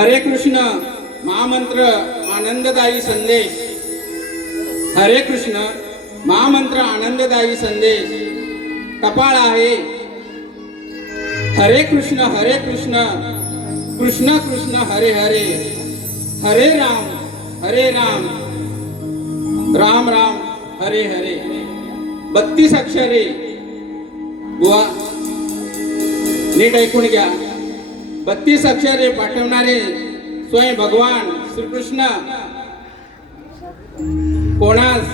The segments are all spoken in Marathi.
हरे कृष्ण महामंत्र आनंददायी संदेश। हरे कृष्ण महामंत्र आनंददायी संदेश टपाळ आहे। हरे कृष्ण कृष्ण कृष्ण हरे हरे, हरे राम राम राम हरे हरे। 32 अक्षरे बुवा नीट ऐकून घ्या। 32 अक्षरे पाठवणारे स्वयं भगवान श्रीकृष्ण कोणास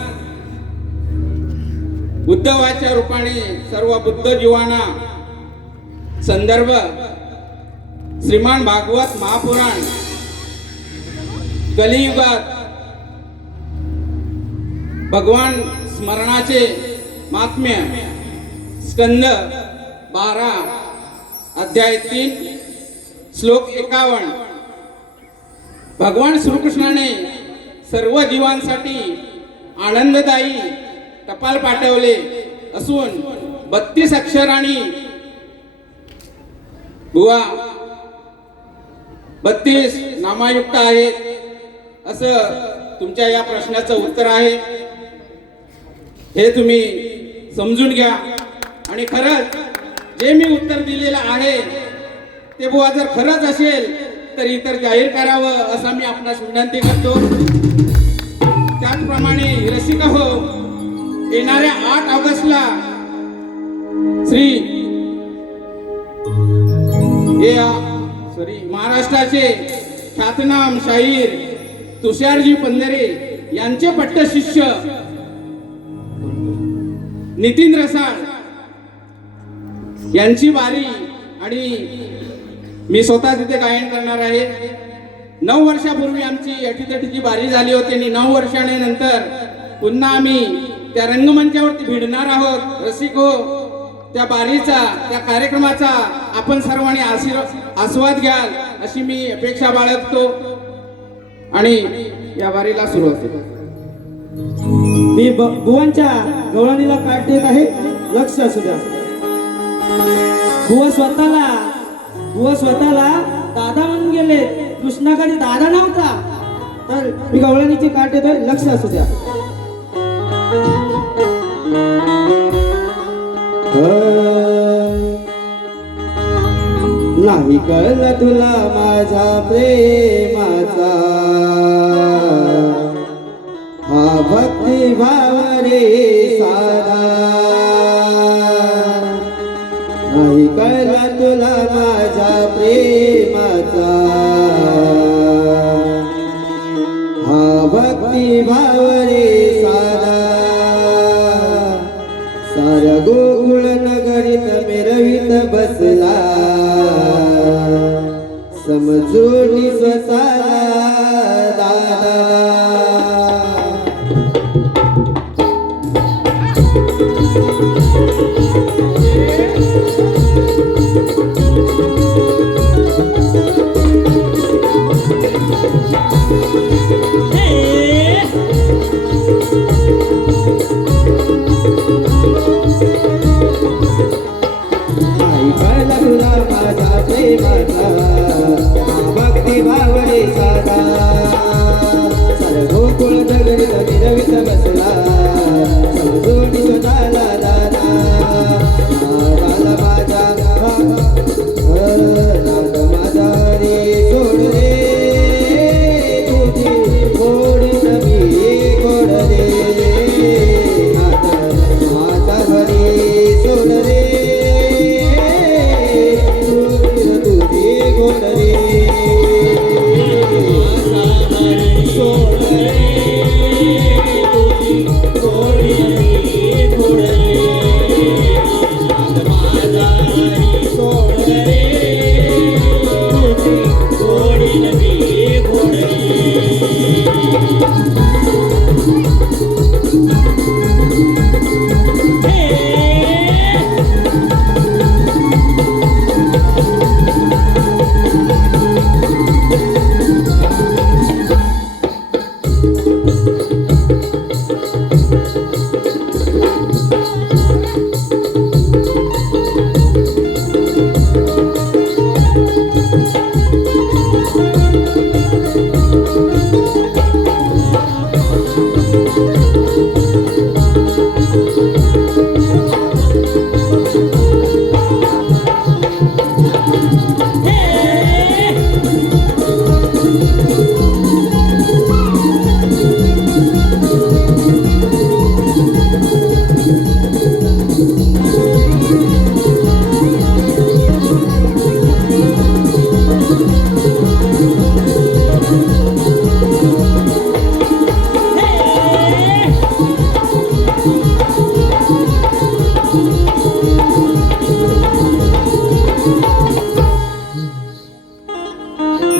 बुद्धवाच्या रूपाने सर्व बुद्ध जीवांना संदर्भ श्रीमान भागवत महापुराण कलियुगात भगवान स्मरणाचे महात्म्य स्कंद 12 अध्याय 3 श्लोक 51। भगवान श्रीकृष्णाने सर्व जीवांसाठी आनंददायी टपाल पाठवले असून 32 अक्षरांनी बुवा 32 नामायुक्त आहेत असं तुमच्या या प्रश्नाचं उत्तर आहे। हे तुम्ही समजून घ्या आणि खरंच जे मी उत्तर दिलेलं आहे ते बुवा जर खरंच असेल तर इतर जाहीर करावं असं मी आपणास विनंती करतो। त्याचप्रमाणे रसिक हो, येणाऱ्या 8 ऑगस्टला महाराष्ट्राचे ख्यातनाम शाहीर तुषारजी पंधरे यांचे पट्ट शिष्य नितीन रसाळ यांची वारी आणि मी स्वतः तिथे गायन करणार आहे। 9 वर्षापूर्वी आमची अटीतटीची वारी झाली होती आणि 9 वर्षाने नंतर पुन्हा आम्ही त्या रंगमंचावरती भिडणार आहोत। रसिक हो, त्या वारीचा त्या कार्यक्रमाचा आपण सर्वांनी आस्वाद घ्याल अशी मी अपेक्षा बाळगतो आणि या वारीला सुरुवात करतो। मी बुवांच्या गवळणीला काट देत आहे, लक्ष असू द्या। बुवा स्वतःला दादा म्हणून गेले, कृष्णाकडे दादा नव्हता, तर मी गवळणीची काट देतोय, लक्ष असू द्या। नाही कळलं तुला माझ्या प्रेमाचा, हा भक्ती भाव रे सारा। नाही कळलं तुला माझ्या प्रेमाचा, हा भक्ती भाव रे सारा। सार गोकुळ नगरीत मिरवित बसला, समजून स्वतःला दादा। भक्ती भावरे साधा, गोकुळ नगरीत मिरवित बसला, समजून स्वतःला दादा। माझा नाद माझा रे सोड रे, तुझी गोड नवी गोड रे। नाद माझा घरी सोड रे, तुझी गोड रे।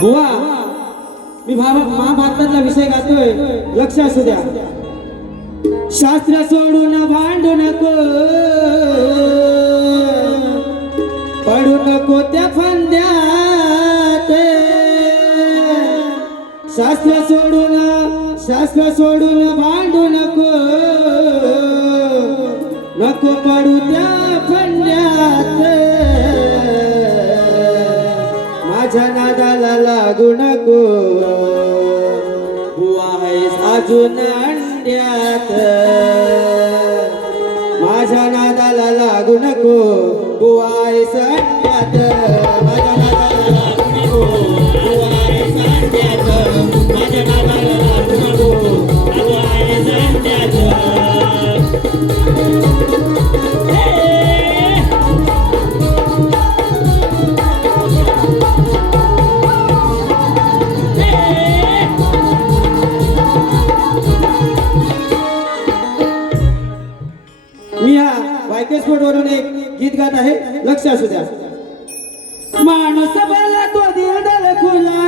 बुवा मी महाभारतातला विषय गातोय, लक्ष असू द्या. शास्त्र सोडून भांडू नको, पडू नको त्या फंद्यात. शास्त्र सोडून भांडू नको, नको पडू त्या फंद्यात. माझ्या नादाला लागू नको, बुवा आहेस अजून अंड्यात. माझ्या नादाला लागू नको, बुवा आहेस अंड्यात. माझ्या नादाला लागू नको, बुवा आहेस अंड्यात. माझ्या नादाला लागू नको, बुवा आहेस अंड्यात. मी हा वायकेस्पोर्ट वरून एक गीत गात आहे, लक्ष असू द्या. माणूस बोला तो दिल खुला,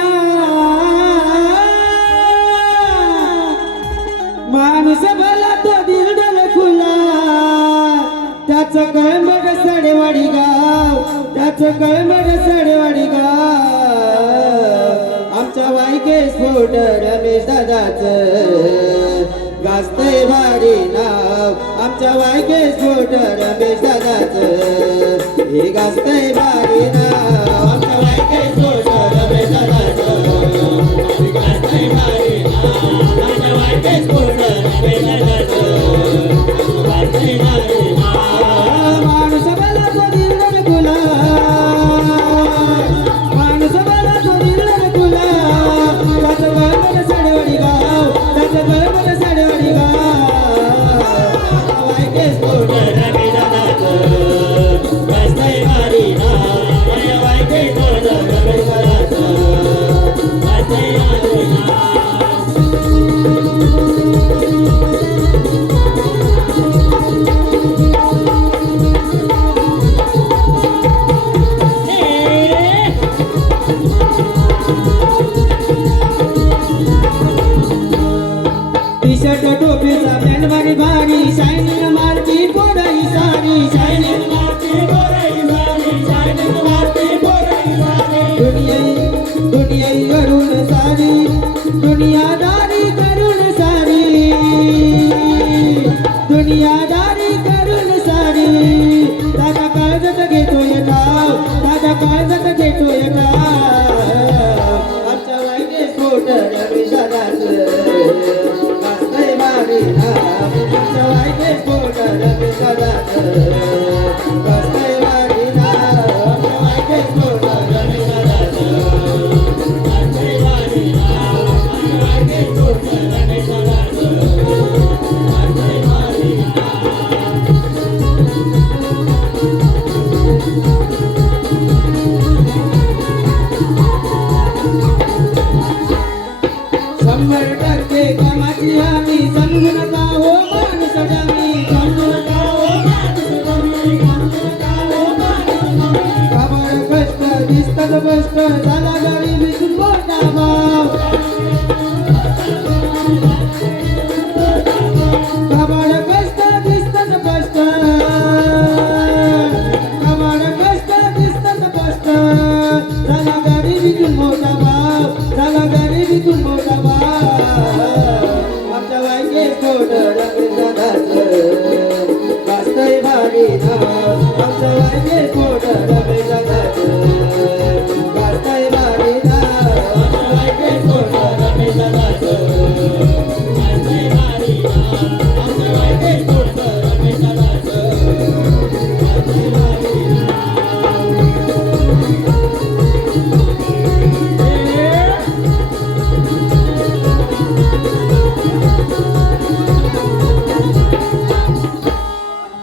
माणूस बोला तो दिल खुला. त्याचं कळंबड साडेवाडी गाव, त्याचं कळंबड साडेवाडी गाव. आमच्या वायकेस्पोर्ट रमेश दादाचं गाजतय भारी नाव. आमच्या वायकेस्पोर्ट रमेश दादाचं हे गाजतय भारी नाव. आमच्या वायकेस्पोर्ट रमेश दादाचं हे गाजतय भारी नाव. आमच्या वायकेस्पोर्ट रमेश दादाचं गाजतय भारी नाव. माणूस बोला तो दिल खुला, माणूस बोला तो दिल खुला. त्याचं गळबड साडेवाडी गाव, त्याचं गळबड साडेवाडी गाव. वायकेस्पोर्ट रमेश दादाचं गाजतय भारी नाव. माझ्या वायकेस्पोर्ट रमेश दादाचं गाजतय भारी नाव. टी-शर्ट टोपीचा ब्रँड भारी भारी, शायनिंग मारती पोराई सारी, शायनिंग मारती पोराई सारी, शायनिंग मारती पोराई सारी. दुनियाई करून सारी, दुनियादारी करून सारी, दुनियादारी करून सारी. दादा काळजात घेतोय गाव, दादा काळजात घेतोय गाव. आमच्या वायकेस्पोर्ट रमेश दादाचं गाजतय भारी नाव. आमच्या वायकेस्पोर्ट रमेश दादाचं गाजतय भारी नाव. आमच्या वायकेस्पोर्ट रमेश दादाचं गाजतय भारी नाव. आमच्या वायकेस्पोर्ट रमेश दादाचं गाजतय भारी नाव. शंभर टक्के कामाची हमी, समजू नका हो माणूस डमी, समजू नका हो माणूस डमी, समजू नका हो माणूस डमी. काबाड कष्ट दिसतात स्पष्ट, झाला गरिबीतून मोठा भाव. काबाड कष्ट दिसतात स्पष्ट, काबाड कष्ट दिसतात स्पष्ट. झाला गरिबीतून मोठा भाव, झाला गरिबीतून मोठा भाव. आमच्या वायकेस्पोर्ट रमेश दादाचं गाजतय भारी नाव. आमच्या वायकेस्पोर्ट रमेश दादाचं गाजतय भारी नाव. आमच्या वायकेस्पोर्ट रमेश दादाचं गाजतय भारी नाव. आमच्या वायकेस्पोर्ट रमेश दादाचं गाजतय भारी नाव.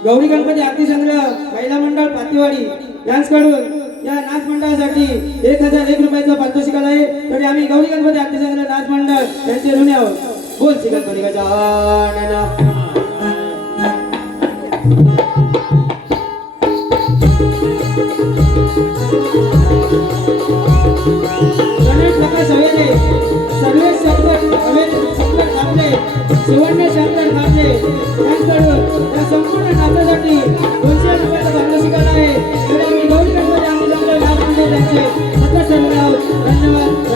गौरी गणपती आरती संग्रह महिला मंडळ पातीवाडी यांच्याकडून या नाच मंडळासाठी 1001 रुपयाचा पारितोषिक आहे. तरी आम्ही गौरी गणपती आरती संग्रह नाच मंडळ यांचे ऋणी आहोत. बोल श्री गणपती गजानन. गणेश धन्यवाद